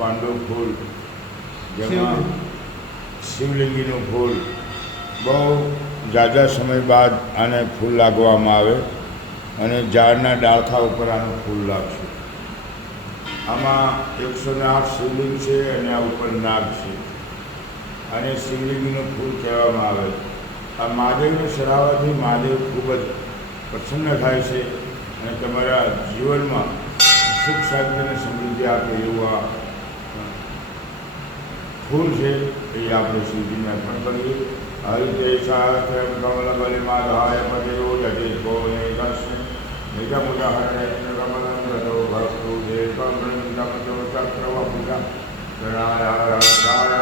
પાંડુ ફૂલ, જેમાં શિવલિંગીનું ફૂલ બહુ ઝાઝા સમય બાદ આને ફૂલ લાગવામાં આવે અને ઝાડના ડાળખા ઉપર આનું ફૂલ લાગશે. આમાં 108 શિવલિંગ છે અને આ ઉપર નાગ છે. આને શિવલિંગીનું ફૂલ કહેવામાં આવે. આ મહાદેવને ચડાવવાથી મહાદેવ ખૂબ જ પ્રસન્ન થાય છે અને તમારા જીવનમાં સુખ શાંતિ અને સમૃદ્ધિ આપે એવું આ ફૂલ છે એ આપણે શિવજીને અર્પણ કરીએ. હરિતે સાત્રમ કમલ બલિ માધાય પદેવો જટેશો નેકસ્ય નિજા મુજા હરે કમલમ રતો ભક્તો દેવમ ચક્રવ પૂજા પ્રણાય રક્ષાય